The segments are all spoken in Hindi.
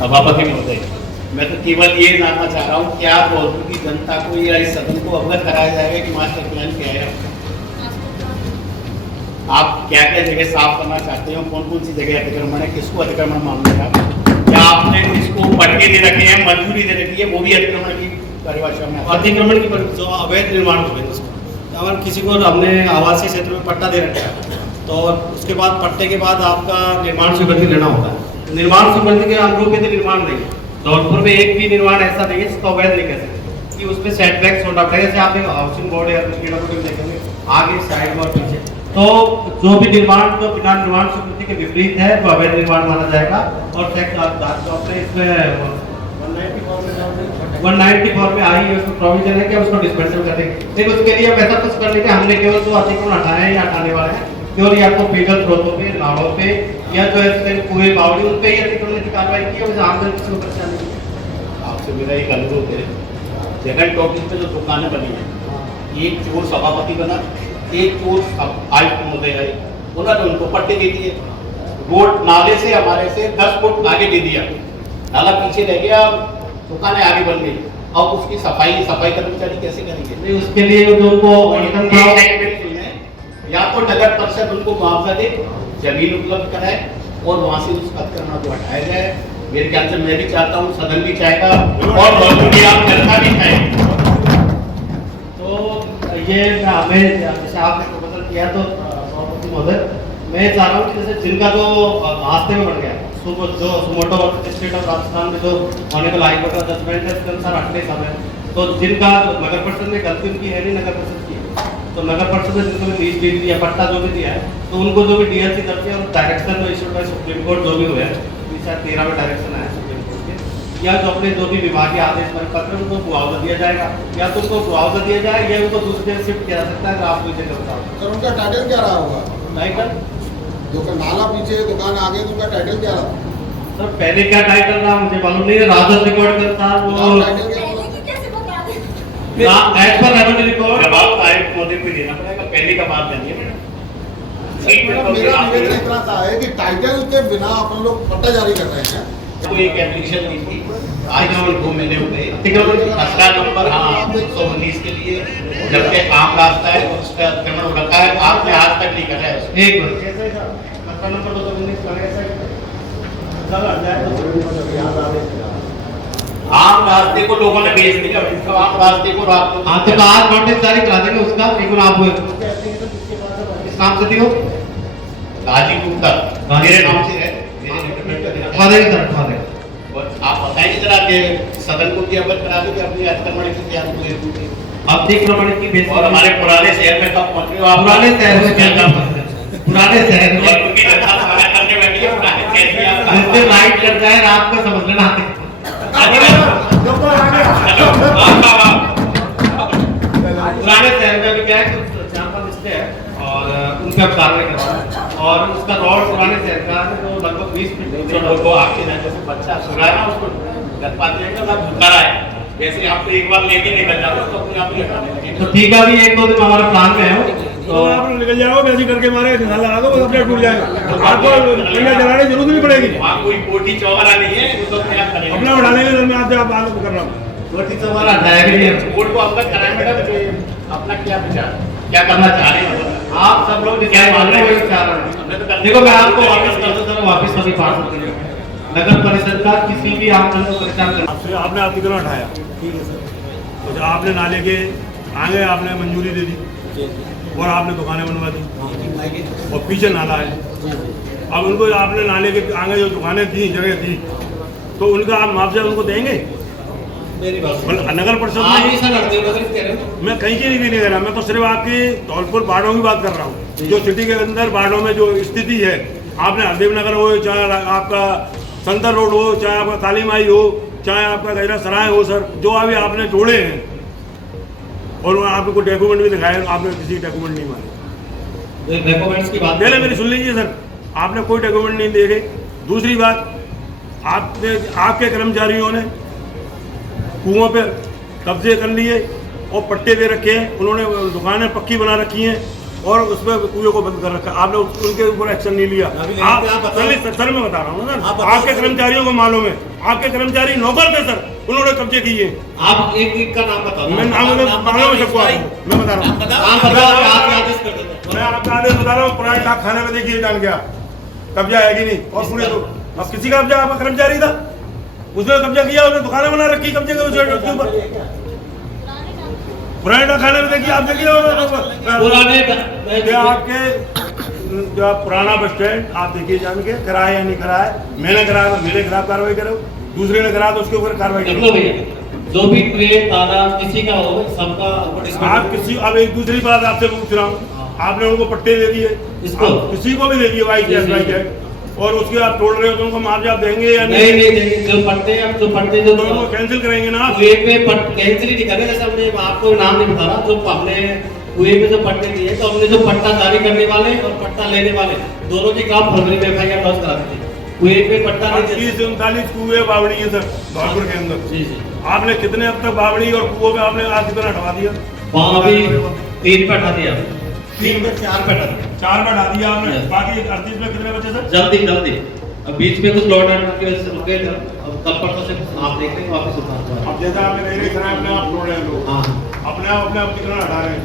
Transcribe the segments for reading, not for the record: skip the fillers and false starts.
सभापति महोदय, मैं तो केवल ये जानना चाह रहा हूँ, क्या धौलपुर की जनता को या इस सदन को अवगत कराया जाएगा कि मास्टर प्लान क्या है? आप क्या क्या जगह साफ करना चाहते हो, कौन कौन सी जगह अतिक्रमण है, किसको अतिक्रमण मामले का, क्या आपने इसको पट्टे दे रखे हैं, मंजूरी दे रखी है, वो भी अतिक्रमण की परिभाषा में? अतिक्रमण की जो अवैध निर्माण हो गए उसको, अगर किसी को हमने आवासीय क्षेत्र में पट्टा दे रखा है तो उसके बाद पट्टे के बाद आपका निर्माण स्वीकृति लेना होता है। निर्माण स्वीकृति के अनुरूप यदि निर्माण नहीं है, धौलपुर में एक भी निर्माण ऐसा नहीं है जिसको अवैध नहीं कह सकते कि उसमें सेटबैक छोटा पड़ेगा। जैसे आप हाउसिंग बोर्ड या देखेंगे आगे साइड और पीछे, तो जो भी निर्माण जो बिना निर्माण स्वीकृति के विपरीत है वो अवैध निर्माण माना जाएगा। और अपने इसमें 194 में आई है, उसमें प्रोविजन है कि उसको डिस्पेंसल कर देंगे। लेकिन उसके लिए ऐसा कुछ कर लेंगे, हमने केवल जो अतिक्रमण हटाए हैं या हटाने वाले हैं केवल या तो पेयजल स्रोतों पे, नालों पे या जो है कुएं बावड़ी उन पे ही अतिक्रमण की कार्रवाई की है। वैसे आमजन किसी को परेशानी नहीं। आपसे मेरा एक अनुरोध है, जगन टॉपिक पे जो दुकानें बनी हैं, एक चोर सभापति बना, एक चोर आयुक्त महोदय है, उन्होंने उनको पट्टे दे दिए। रोड नाले से हमारे से 10 फुट आगे दे दिया, नाला पीछे रह गया, दुकानें आगे बन गई। अब उसकी सफाई कर्मचारी कैसे करेंगे? नहीं, उसके लिए जो उनको या तो नगर परिषद उनको मुआवजा दे, जमीन उपलब्ध कराए और वहां से उस अतिक्रमण को हटाया जाए। मेरे ख्याल से मैं भी चाहता हूँ, सदन भी चाहेगा और जनता भी चाहेगी। तो ये हमें जैसे आपने प्रपोजल किया तो सभापति महोदय, मैं चाह रहा हूँ कि जैसे जिनका जो रास्ते में बढ़ गया जो सुमोटो स्टेट ऑफ राजस्थान में जो ऑनरेबल हाई कोर्ट का जजमेंट है उसके अनुसार 8 समय, तो जिनका नगर परिषद में गलती उनकी है नहीं, नगर परिषद की है, तो नगर परिषद ने जिनको भी लीज दिया पट्टा जो भी दिया है तो उनको जो भी डीएलसी दर्ज है और डायरेक्शन जो इशूड बाय सुप्रीम कोर्ट जो भी हुआ है, 2013 में डायरेक्शन आया सुप्रीम कोर्ट के, या जो अपने जो भी विभागीय आदेश परिपत्र उनको मुआवजा दिया जाएगा, या तो उनको मुआवजा दिया जाए या उनको दूसरी जगह शिफ्ट किया जा सकता है। अगर आप मुझे बताओ सर, उनका टाइटल क्या रहा होगा? टाइटल दुकान नाला पीछे, दुकान आगे, तो उनका टाइटल क्या रहा? सर पहले क्या टाइटल था मुझे मालूम नहीं है, राजस्व रिकॉर्ड करता वो टाइटल क्या होगा? एज पर रेवेन्यू रिकॉर्ड जवाब आयुक्त महोदय को देना पड़ेगा, पहले का बात नहीं है मैडम। मेरा निवेदन इतना सा है कि टाइटल के बिना अपन लोग पट्टा जारी कर रहे हैं। कोई एक एप्लीकेशन दी थी, आज 2 महीने हो गए, खसरा नंबर 119 के लिए, जबकि आम रास्ता है उस पर अतिक्रमण हो रखा है, आपने आज तक नहीं करा है। एक मिनट खसरा नंबर 219 पर ऐसा चल आ जाए तो आम रास्ते को लोगों ने बेच दिया, आम रास्ते को रात को। हाँ तो आज नोटिस जारी करा देंगे उसका, लेकिन आप किस नाम से दियो? राजीव गुप्ता मेरे नाम से है, आप बताइए जरा कि सदन को भी अवगत करा दो कि अपनी अतिक्रमण की तैयारी को अतिक्रमण की बेस और हमारे पुराने शहर में कब पहुंच रहे हो आप? पुराने शहर में क्या पुराने शहर में जिससे लाइट कर जाए रात को समझ लेना पुराने शहर में भी क्या है, 4-5 रिश्ते हैं और उनका कार्रवाई करवाना और उसका रोड पुराने शहर का है तो लगभग 20 फीट को आपके जैसे बच्चा सुना है ना, उसको घर पाते हैं ना, झुका रहा है, जैसे आपको एक बार लेके निकल जाओ तो अपने आप ही हटाने लगे। तो ठीक है, अभी 1-2 दिन हमारे प्लान में है तो आप निकल जाओ, वैसे करके मारे निकाल लगा दो, अपने टूट जाएगा, आपको पहिया जलाने की जरूरत नहीं पड़ेगी। वहाँ कोई कोठी चौहरा नहीं है, वो तो क्या करेंगे अपना उठाने के में आप बात कर रहा हूँ। रोटी तो हमारा हटाया भी नहीं है। बोर्ड को अवगत कराएं मैडम, अपना क्या विचार, क्या करना चाह रहे हैं आप सब लोग डिसाइड कर रहे हो। देखो मैं आपको वापस कर दूं, वापस सभी बात होती है। नगर परिषद का किसी भी आमजन को परेशान करना, आपने अतिक्रमण हटाया, ठीक है सर, तो आपने नाले के आगे आपने मंजूरी दे दी और आपने दुकानें बनवा दी और पीछे नाला है। अब उनको आपने नाले के आगे जो दुकानें दी, जगह दी, तो उनका आप मुआवजा उनको देंगे? नगर परिषद में मैं कहीं की नहीं कह रहा, मैं तो सिर्फ आपकी धौलपुर बाड़ों की बात कर रहा हूँ। जो सिटी के अंदर बाड़ों में जो स्थिति है, आपने हरदेव नगर हो, चाहे आपका संतर रोड हो, चाहे आपका काली माई हो, चाहे आपका गैरा सराय हो, सर जो अभी आपने जोड़े हैं और आपको कोई डॉक्यूमेंट भी दिखाए, आपने किसी डॉक्यूमेंट नहीं माने। डॉक्यूमेंट्स की बात पहले मेरी सुन लीजिए सर, आपने कोई डॉक्यूमेंट नहीं दे गए। दूसरी बात, आपके कर्मचारियों ने कुओं पे कब्जे कर लिए और पट्टे दे रखे हैं, उन्होंने दुकानें पक्की बना रखी हैं और उसमें कुएं को बंद कर रखा। आपने उनके ऊपर एक्शन नहीं लिया। आप सर मैं बता रहा हूँ ना, आपके कर्मचारियों को मालूम है, आपके कर्मचारी नौकर थे सर, उन्होंने कब्जे किए। आप एक का नाम बताओ। मैं नाम मालूम है सबको, मैं बता रहा हूँ, मैं आपका आदेश बता रहा हूँ। पुराने डाक खाने में देखिए जान गया कब्जा है कि नहीं। और पूरे तो अब किसी का कब्जा, आपका कर्मचारी था, उसने कब्जा किया, उसने दुकानें बना रखी कब्जे के ऊपर। पुराने डाक खाने में देखिए आप देखिए आपके जो आप पुराना बस स्टैंड आप देखिए जान के कराया या नहीं कराया। मैंने कराया तो मेरे खिलाफ कार्रवाई करो, दूसरे ने कराया तो उसके ऊपर कार्रवाई करो। जो भी तारा किसी का हो सबका आप किसी, अब एक दूसरी बात आपसे पूछ रहा हूँ, आपने उनको पट्टे दे दिए, इसको किसी को भी दे दिए वाई और उसके आप तोड़ रहे हो तो उनको मुआवजा आप देंगे या नहीं? नहीं देंगे। जो पट्टे जो उनको कैंसिल करेंगे ना। कुएं पे कैंसिल ही नहीं करें। जैसे हमने आपको नाम नहीं बता रहा, जो हमने कुएं पे जो पट्टे दिए तो हमने जो पट्टा जारी करने वाले और पट्टा लेने वाले दोनों के खिलाफ फरवरी में एफआईआर लॉन्च करा दी थी। कुएं पे पट्टा 39 कुएं बावड़ी है सर धौलपुर के अंदर। जी जी। आपने कितने अब तक बावड़ी और कुओं पे आपने आज कितना हटवा दिया? वहाँ अभी 3 पे हटा दिया, 3 में 4 पे हटा दिया, 4 पे हटा दिया आपने। बाकी 38 में कितने बचे सर? जल्दी अब बीच में कुछ लॉट आउट की वजह से रुके थे। अब कल परसों से आप देख रहे हैं वापस उतार। अब जैसा आपने नहीं देखा अपने आप तोड़ रहे हैं लोग, अपने आप कितना हटा रहे हैं।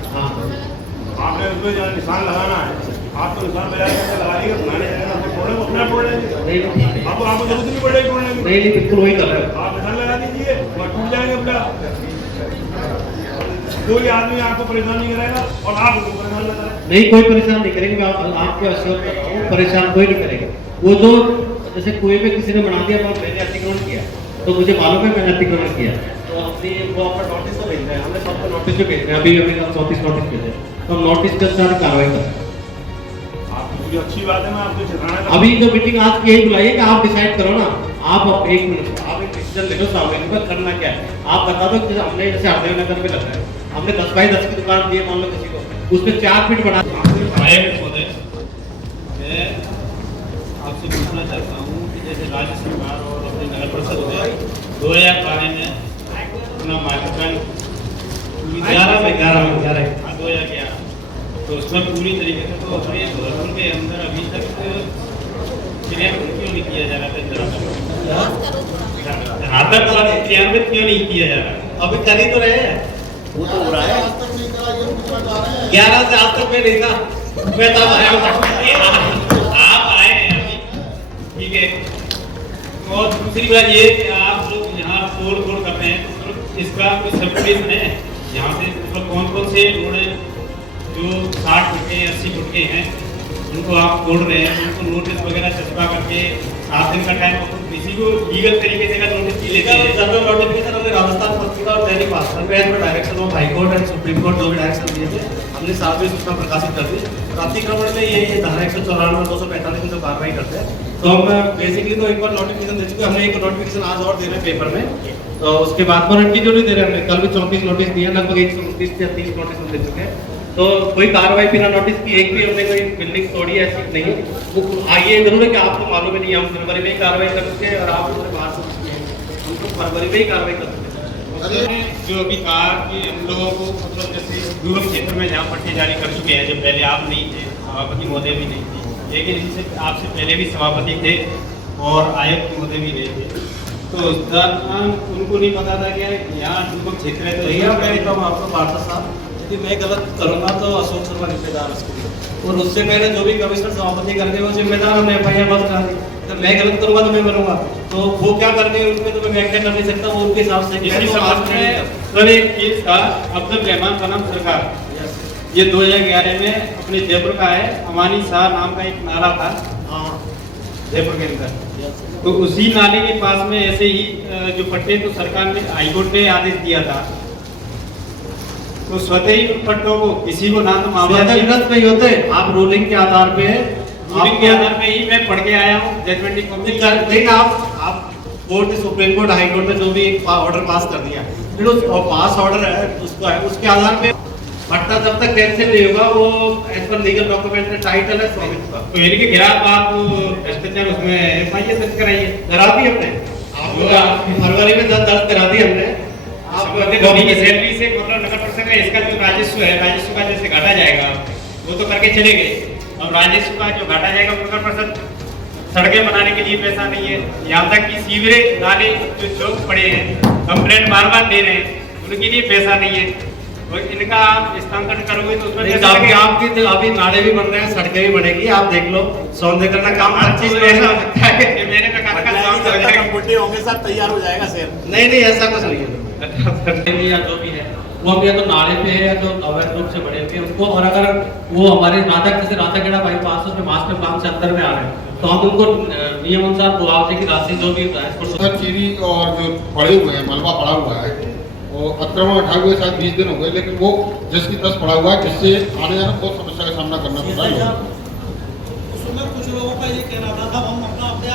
आपने उसमें जहाँ निशान लगाना है, आप तो निशान लगा के लगा रही है, बनाने जाएगा अपने आप तोड़ लेंगे। आपको जरूरत नहीं पड़ेगी तोड़ने की। नहीं बिल्कुल वही कर रहे हैं आप निशान लगा दीजिए और टूट जाएंगे अपना। कोई आदमी आपको परेशान नहीं करेगा और आप उसको परेशान न करें। नहीं, कोई परेशान नहीं करेंगे। आपके अश्योर परेशान कोई नहीं करेगा। वो जो जैसे कुएं पे किसी ने बना दिया और मैंने अतिक्रमण किया तो मुझे मालूम है मैंने अतिक्रमण किया, तो अपनी वो आपका नोटिस तो भेज रहे हैं, हमने सबको नोटिस भी भेज रहे हैं। अभी 34 नोटिस भेजे, तो हम नोटिस के साथ कार्रवाई कर रहे हैं। आपकी अच्छी बात है, मैं आपको चिढ़ाना। अभी जो मीटिंग आज की यही बुलाई है कि आप डिसाइड करो ना। आप एक मिनट, आप एक डिसीजन ले लो सामने का करना क्या है। आप बता दो कि हमने जैसे हरदेव नगर में लग रहा है, हमने 10 बाई 10 की दुकान दी है मान लो किसी को, उसमें 4 फीट बढ़ा। मैं आपसे पूछना चाहता हूँ कि जैसे राज्य सरकार और अपने नगर परिषद ने 2012 में अपना मास्टर प्लान 11 2011 तो उसमें पूरी तरीके से तो अपने धौलपुर के अंदर अभी तक क्रियान्वित क्यों नहीं किया जा रहा था? क्रियान्वित क्यों नहीं किया जा रहा? अभी कर ही तो रहे हैं, वो तो हो रहा है। आज तक नहीं करा, ये पूछना चाह रहे हैं। 11 से आज तक मैं नहीं था, मैं तब आया हूँ। आप आए हैं अभी, ठीक है। और दूसरी बात ये कि आप लोग यहाँ तोड़ फोड़ करते हैं तो इसका कोई सर्कुलेशन है यहाँ से? मतलब कौन कौन से रोड जो 60 फुट के 80 फुट के हैं उनको आप तोड़ रहे हैं, उनको नोटिस वगैरह चस्पा करके 7 दिन का टाइम आपको किसी को लीगल तरीके से नोटिस की लेते हैं? जनरल नोटिफिकेशन हमने राजस्थान पत्रिका और दैनिक भास्कर में direction of high court and supreme court जो भी डायरेक्शन दिए थे हमने साथ में सूचना प्रकाशित कर दी। अतिक्रमण में ये धारा 194 और 245 में जो कार्रवाई करते हैं तो हम बेसिकली तो एक बार नोटिफिकेशन दे चुके हैं। हमने एक नोटिफिकेशन आज और दे रहे हैं पेपर में, तो उसके बाद पर कंटिन्यू नहीं दे रहे हमने। कल भी 34 नोटिस दिए, लगभग 129 या 30 नोटिस हम दे चुके हैं। तो कोई कार्रवाई बिना नोटिस की एक भी हमने कोई बिल्डिंग तोड़ी ऐसी नहीं। वो आइए जरूर है कि आपको मालूम है नहीं, हम फरवरी में ही कार्रवाई कर चुके हैं और आप उससे बाहर से चुके हैं, हम तो फरवरी में ही कार्रवाई कर चुके हैं। जो अभी कहा कि हम लोगों को मतलब जैसे दुर्गम क्षेत्र में जहाँ पट्टे जारी कर चुके हैं, जो पहले आप नहीं थे, सभापति महोदय भी नहीं थे, लेकिन इनसे आपसे पहले भी सभापति थे और आयुक्त महोदय भी नहीं थे, तो उस दौरान उनको नहीं पता था कि यहाँ दुर्गम क्षेत्र है। तो भैया मैं कहता हूँ आपको पार्षद साहब, यदि मैं गलत करूँगा तो अशोक शर्मा जिम्मेदार उसके लिए, और उससे पहले जो भी कमिश्नर सभापति करके वो जिम्मेदार, हमने एफआईआर बंद करा दी। तो मैं गलत करूँगा तो मैं मरूंगा, तो वो क्या करने उनमें तो मैं व्याख्या कर नहीं सकता, वो उनके हिसाब से। इसी संबंध में सर एक केस था अब्दुल रहमान बनम सरकार, ये 2011 में अपने जयपुर का है, अमानी शाह नाम का एक नाला था जयपुर के अंदर, तो उसी नाले के पास में ऐसे ही जो पट्टे तो सरकार ने हाईकोर्ट में आदेश दिया था, तो स्वतः ही उन पट्टों को किसी को ना तो मामला नहीं होते, आप रूलिंग के आधार पे ही मैं पढ़ के आया हूँ जजमेंट लेकिन आप court, supreme court, high court में जो भी एक ऑर्डर पास कर दिया, जो पास ऑर्डर है उसको है, उसके आधार पे पट्टा जब तक कैंसिल नहीं होगा वो एज पर लीगल डॉक्यूमेंट में टाइटल है स्वामित्व का, तो इनके खिलाफ आप भ्रष्टाचार उसमें एफआईआर दर्ज कराइए। करा दी हमने, फरवरी में दर्ज करा दी हमने। आप धोनी की सैलरी से मतलब नगर परिषद में इसका जो राजस्व है, राजस्व का जैसे घटा जाएगा वो तो करके चले गए। अब राजस्व का जो घाटा जाएगा वो नगर परिषद सड़कें बनाने के लिए पैसा नहीं है, यहाँ तक कि सीवरेज नाले जो चौक पड़े हैं कंप्लेंट बार बार दे रहे हैं, उनके लिए पैसा नहीं है। और इनका आप स्थानांतरण करोगे तो उसमें पैसा लगेगा। आपकी तो अभी नाले भी बन रहे हैं, सड़कें भी बनेगी, आप देख लो सौंदर्य का काम हर चीज में ऐसा हो सकता है कि मेरे का काम का काम हो जाएगा। बुड्ढे होंगे सब तैयार हो जाएगा सर। नहीं ऐसा कुछ नहीं है। या जो भी है वो अब या तो नाले पे है या तो अवैध रूप से बड़े पे उनको, और अगर वो हमारे राधा जैसे राधाखेड़ा बाईपास में मास्टर प्लान से अंदर में आ रहे हैं तो हम उनको नियम अनुसार मुआवजे की राशि जो भी सर चीरी और जो पड़े हुए हैं, मलबा पड़ा हुआ है, वो अतिक्रमण उठाए हुए शायद 20 दिन हो गए, लेकिन वो जिसकी तरफ पड़ा हुआ है, जिससे आने जाने बहुत समस्या का सामना करना पड़ रहा है। उसमें कुछ लोगों का ये कहना था हम